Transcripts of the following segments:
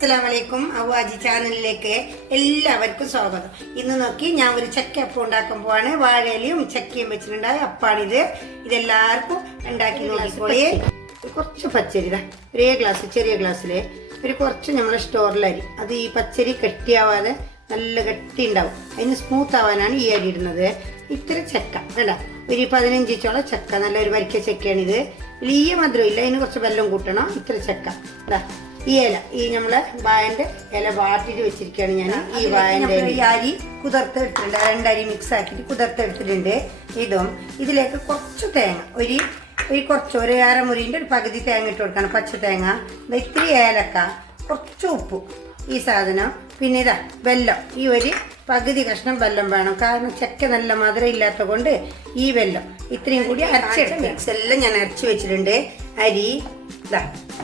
അസ്സലാമലൈക്കും അവ്വാജി ചാനലിലേക്ക് എല്ലാവർക്കും സ്വാഗതം. ഇന്ന് നോക്കി ഞാൻ ഒരു ചക്കയപ്പം ഉണ്ടാക്കാൻ പോവാണ്. വാഴയിലയും ചക്കയും വെച്ചിട്ടുണ്ടായ അപ്പാണിത്. ഇതെല്ലാവർക്കും ഉണ്ടാക്കി നോക്കിക്കോളി. കുറച്ച് പച്ചരി ഒരേ ഗ്ലാസ് ചെറിയ ഗ്ലാസ്സില് ഒരു കുറച്ച് നമ്മളെ സ്റ്റോറിലരി, അത് ഈ പച്ചരി കെട്ടിയാവാതെ നല്ല കെട്ടി ഉണ്ടാവും. അതിന് സ്മൂത്ത് ആവാനാണ് ഈ അരി ഇടുന്നത്. ഇത്ര ചക്ക വേണ്ട, ഒരു 15 ചോളം ചക്ക, നല്ലൊരു വരിക്ക ചക്കയാണിത്. വലിയ മധുരമില്ല, അതിന് കുറച്ച് വെള്ളം കൂട്ടണം. ഇത്ര ചക്ക ഈ ഇല, ഈ നമ്മളെ വായന്റെ ഇല വാട്ടിട്ട് വെച്ചിരിക്കുകയാണ് ഞാൻ. ഈ വായന്റെ ഈ അരി കുതിർത്തെടുത്തിട്ടുണ്ട്, 2 അരി മിക്സ് ആക്കിയിട്ട് കുതിർത്തെടുത്തിട്ടുണ്ട്. ഇതിലേക്ക് കുറച്ച് തേങ്ങ, ഒരു അരമുറിന്റെ ഒരു പകുതി തേങ്ങ ഇട്ട് കൊടുക്കണം, പച്ച തേങ്ങ, ഇത്തിരി ഏലക്ക, കുറച്ച് ഉപ്പ്, ഈ സാധനം, പിന്നെ വെല്ലം, ഈ ഒരു പകുതി കഷ്ണം വെല്ലം വേണം. കാരണം ചക്ക നല്ല മധുരം ഇല്ലാത്ത കൊണ്ട് ഈ വെല്ലം ഇത്രയും കൂടി അരച്ചെടുത്ത് മിക്സ് എല്ലാം ഞാൻ അരച്ച് വെച്ചിട്ടുണ്ട്. അരി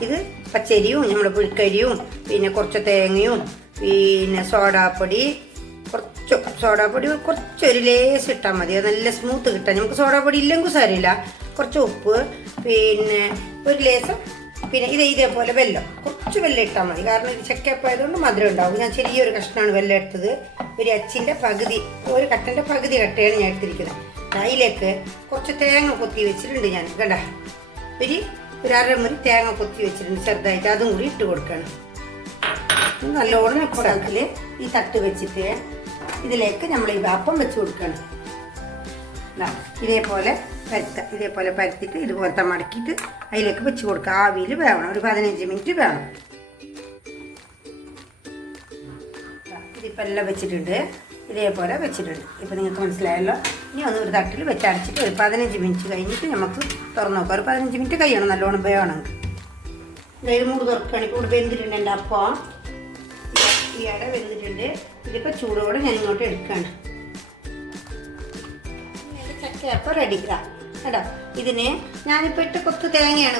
ഇത് പച്ചരിയും നമ്മുടെ പുഴുക്കരിയും, പിന്നെ കുറച്ച് തേങ്ങയും, പിന്നെ സോഡാപ്പൊടി, കുറച്ചൊരു ലേസ് ഇട്ടാൽ മതി, നല്ല സ്മൂത്ത് കിട്ടാൻ. നമുക്ക് സോഡാപ്പൊടി ഇല്ലെങ്കിൽ സാരമില്ല. കുറച്ച് ഉപ്പ്, പിന്നെ ഒരു ലേസം, പിന്നെ ഇതേപോലെ വെല്ലം, കുറച്ച് വെല്ലം ഇട്ടാൽ മതി. കാരണം ഇത് ചക്കയപ്പായതുകൊണ്ട് മധുരം ഉണ്ടാവും. ഞാൻ ചെറിയൊരു കഷ്ണമാണ് വെല്ലം എടുത്തത്. ഒരു അച്ചിൻ്റെ പകുതി, ഒരു കട്ടൻ്റെ പകുതി കട്ടയാണ് ഞാൻ എടുത്തിരിക്കുന്നത്. അതിലേക്ക് കുറച്ച് തേങ്ങ കൊത്തി വെച്ചിട്ടുണ്ട് ഞാൻ. കണ്ട, ഒരു അരമുറി തേങ്ങ കൊത്തി വെച്ചിട്ടുണ്ട് ചെറുതായിട്ട്, അതും കൂടി ഇട്ട് കൊടുക്കണം. നല്ലോണം മിക്സാക്കിൽ ഈ തട്ട് വെച്ചിട്ട് ഇതിലേക്ക് നമ്മൾ ഈ അപ്പം വെച്ച് കൊടുക്കണം. ഇതേപോലെ പരത്തിയിട്ട് ഇതുപോലത്തെ മടക്കിയിട്ട് അതിലേക്ക് വെച്ച് കൊടുക്കുക. ആവിയിൽ വേണം, ഒരു 15 മിനിറ്റ് വേണം. ഇതിപ്പോൾ എല്ലാം വെച്ചിട്ടുണ്ട്, ഇതേപോലെ വെച്ചിട്ടുണ്ട്. ഇപ്പം നിങ്ങൾക്ക് മനസ്സിലായല്ലോ. ഇനി ഒരു തട്ടിൽ വെച്ച് അടച്ചിട്ട് ഒരു 15 മിനിറ്റ് കഴിഞ്ഞിട്ട് നമുക്ക് തുറന്നു നോക്കാം. ഒരു 15 മിനിറ്റ് കഴിയണം, നല്ലോണം വേണം. അതായത് മൂട് തുറക്കുകയാണെങ്കിൽ കൂടെ വെന്തിട്ടുണ്ട് എൻ്റെ അപ്പം. ഈ ഇട വെന്തിട്ടുണ്ട്. ഇതിപ്പോൾ ചൂടോടെ ഞാൻ ഇങ്ങോട്ട് എടുക്കുകയാണ്. ചക്കയപ്പം റെഡി കേട്ടോ. ഇതിന് ഞാനിപ്പോൾ ഇട്ട് കുറച്ച് തേങ്ങയാണ്,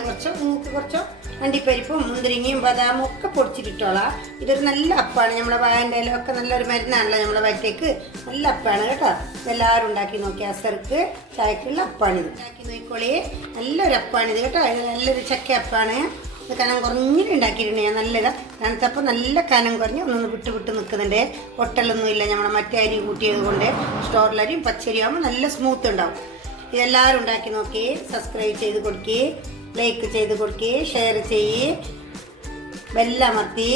കുറച്ചോ അണ്ടിപ്പരിപ്പും മുന്തിരിങ്ങയും ബദാമും ഒക്കെ പൊടിച്ചിട്ടിട്ടോളാം. ഇതൊരു നല്ല അപ്പാണ്. നമ്മളെ വായൻ്റെ ഇലയൊക്കെ നല്ലൊരു മരുന്നാണല്ലോ നമ്മളെ വയറ്റേക്ക്. നല്ല അപ്പാണ് കേട്ടോ. എല്ലാവരും ഉണ്ടാക്കി നോക്കി. അസർക്ക് ചായക്കുള്ള അപ്പാണിത്. ഉണ്ടാക്കി നോക്കിക്കോളി. നല്ലൊരു അപ്പാണിത് കേട്ടോ. നല്ലൊരു ചക്ക അപ്പാണ്. ഇത് കനം കുറഞ്ഞിട്ട് ഉണ്ടാക്കിയിട്ടുണ്ട് ഞാൻ. നല്ലതാ തണുത്തപ്പം നല്ല കനം കുറഞ്ഞ് ഒന്നൊന്ന് വിട്ട് നിൽക്കുന്നുണ്ട്. ഒട്ടലൊന്നും ഇല്ല. നമ്മളെ മറ്റേ അരി കൂട്ടിയത് കൊണ്ട് സ്റ്റോറിലരിയും പച്ചരിയും ആകുമ്പോൾ നല്ല സ്മൂത്ത് ഉണ്ടാവും. ഇതെല്ലാവരും ഉണ്ടാക്കി നോക്കി. സബ്സ്ക്രൈബ് ചെയ്ത് കൊടുക്കുക, ലൈക്ക് ചെയ്ത് കൊടുക്കുക, ഷെയർ ചെയ്യ്, ബെല്ലമർത്തി.